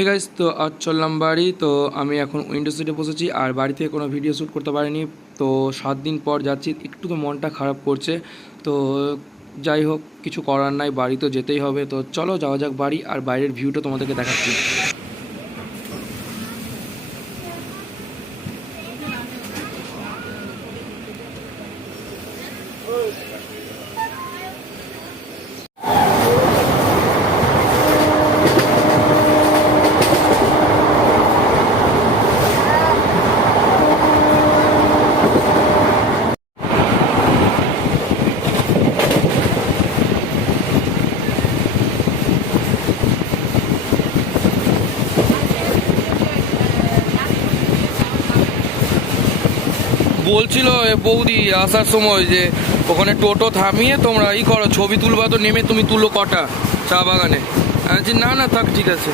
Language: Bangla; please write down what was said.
হে গাইস, তো আজ চললাম বাড়ি। তো আমি এখন উইন্ডো সিটে বসেছি আর বাড়ি থেকে কোনো ভিডিও শ্যুট করতে পারিনি। তো 7 দিন পর যাচ্ছি, একটু তো মনটা খারাপ করছে। তো যাই হোক, কিছু করার নাই, বাড়ি তো যেতেই হবে। তো চলো যাওয়া যাক বাড়ি, আর বাইরের ভিউটা তোমাদেরকে দেখাচ্ছি। বলছিল এ বৌদি আসার সময় যে ওখানে টোটো থামিয়ে তোমরা করো, ছবি তুলবা, তো নেমে তুমি তুলো কটা চা বাগানে। আমি বলছি না না থাক, ঠিক আছে।